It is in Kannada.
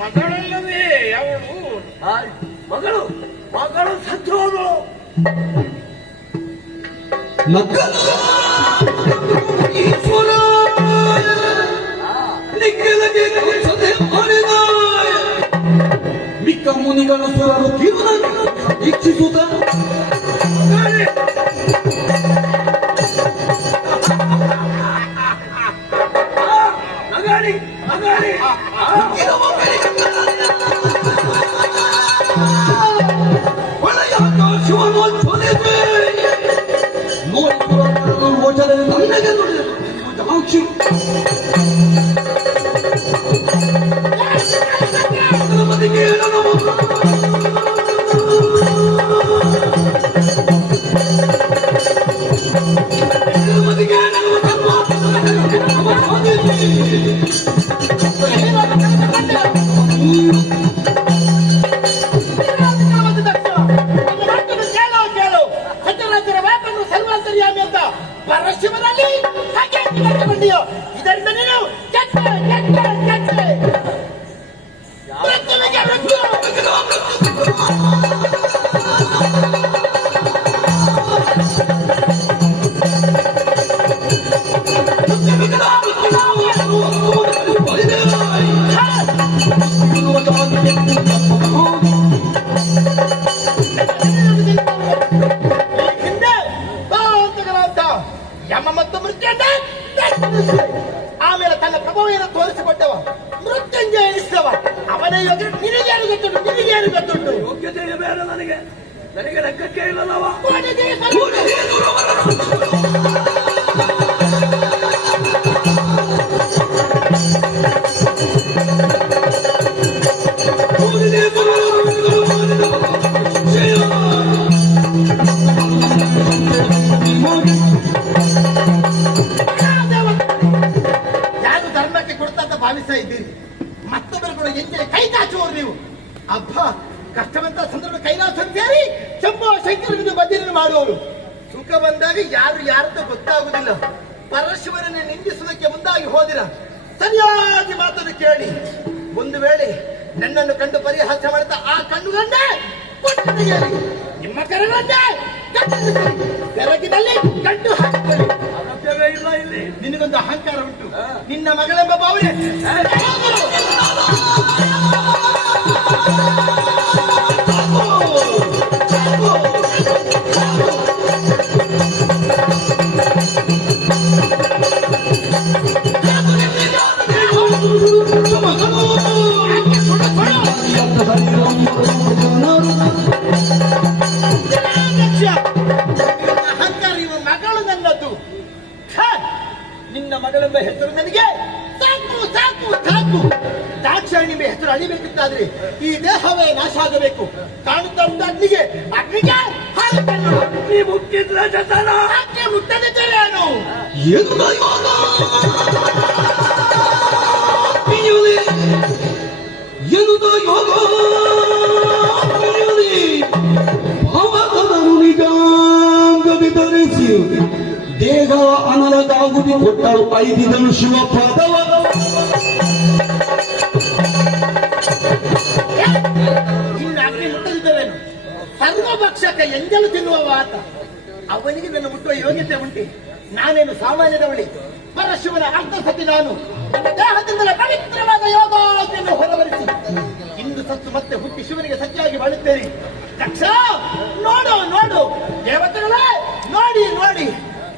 ಮಗಳಲ್ಲವೇ ಅವಳು ಹಾಯ್, ಮಗಳು ಮಗಳು ಸತ್ತು ಹೋದಳು ಮಕ್ಕಳು ಈಶ್ವರ ನಿಖಿಲಗೆ ಕಲಿಸದೆ ಮಾಡಿದ ಮಿಕ್ಕ ಮುನಿಗಳು ಸುರರು ಕಿರುನ ಇಚ್ಛಿಸುತ್ತ ನಗಾಡಿ முதலாளி ಪರಶಿವನಲ್ಲಿ ಹಾಗೆ ಕಂಡುಕೊಂಡಿಯೋ ಇದರಿಂದ ನೀನು ಕೆಟ್ಟ ಕೆಟ್ಟ ಕೆಟ್ಟ. ಮೃತ್ಯುವಿಗೆ ಮೃತ್ಯು. ಈ ಆಮೇಲೆ ತನ್ನ ಪ್ರಭಾವವನ್ನು ತೋರಿಸಿಕೊಟ್ಟವ ಮೃತ್ಯುಂಜಯ ಎನಿಸಿದವ. ಅವನೇ ಯೋಗ್ಯ ನಿನಗೇನು ಗೊತ್ತುಂಟು? ನಿನಗೇನು ಗೊತ್ತುಂಟು? ಯೋಗ್ಯತೆ ಬೇಡ ನನಗೆ. ನನಗೆ ಲೆಕ್ಕಕ್ಕೆ ಇಲ್ಲದವ. ಅಬ್ಬ ಕಷ್ಟವಂತ ಸಂದರ್ಭ ಕೈಲಾಸ ಸೇರಿ ಶಂಭೋ ಶಂಕರನಿಂದ ಬದಿರನ್ನು ಮಾಡುವವರು. ಸುಖ ಬಂದಾಗ ಯಾರು ಯಾರಂತ ಗೊತ್ತಾಗುವುದಿಲ್ಲ ಪರಶಿವನನ್ನು ನಿಂದಿಸುವುದಕ್ಕೆ ಮುಂದಾಗಿ ಹೋದಿರ. ಸರಿಯಾಗಿ ಮಾತನ್ನು ಕೇಳಿ. ಒಂದು ವೇಳೆ ನನ್ನನ್ನು ಕಂಡು ಪರಿಹಾಸ ಮಾಡುತ್ತಾ ಆ ಕಣ್ಣುಗಳನ್ನೇ ನಿಮ್ಮ ಕರೆಗಳನ್ನೇ ಕಂಡು ಬೆರಗಿನಲ್ಲಿ ಇಲ್ಲಿ ನಿನಗೊಂದು ಅಹಂಕಾರ ಉಂಟು. ನಿನ್ನ ಮಗಳೆಂಬ ಭಾವನೆ. ನಿನ್ನ ಮಗಳೆಂಬ ಹೆಸರು ನನಗೆ? ಸಾಕು ಸಾಕು ಸಾಕು. ದಾಕ್ಷಾಯಣಿ ಹೆಸರು ಅಳಿಬೇಕಿತ್ತಾದ್ರೆ ಈ ದೇಹವೇ ನಾಶ ಆಗಬೇಕು. ಕಾಣುತ್ತಾ ಉಂಟು ಅಗ್ನಿಗೆ? ಅಗ್ನಿಗೆ? ಹಾಲು. ನೀ ಮುಟ್ಟಿದ್ರೆ ಜತನ ಯಾಕೆ ಮುಟ್ಟದಿದ್ದರೆ ಏನು ಏನು ಯೋಗ. ಏನು ದೈವಾದ? ದೇಹ ಅನಲಗಾಗುದಿ ಕೊಟ್ಟರು ಐದಿದನು ಶಿವ ಪಾದವ ಇನ್ನು ತಿನ್ನುವ ಮುಟ್ಟದಿದ್ದರೇನು ಸರ್ವಭಕ್ಷಕ ಎಂಜಲು ತಿನ್ನುವವ ಆತ. ಅವನಿಗೆ ನನ್ನ ಹುಟ್ಟುವ ಯೋಗ್ಯತೆ ಉಂಟಿ. ನಾನೇನು ಸಾಮಾನ್ಯದವಳಿ? ಪರಶಿವನ ಅರ್ಧಸತಿ ನಾನು. ನನ್ನ ದೇಹದಿಂದಲೇ ಪವಿತ್ರವಾದ ಯೋಗಾಗ್ನಿಯನ್ನು ಹೊರಬರಿಸಿ. ಇಂದು ಸತ್ತು ಮತ್ತೆ ಹುಟ್ಟಿ ಶಿವನಿಗೆ ಸತ್ಯವಾಗಿ ಬಾಳುತ್ತೇನೆ. ದಕ್ಷ ನೋಡು ನೋಡು. ದೇವತೆಗಳೇ, ನೋಡಿ ನೋಡಿ.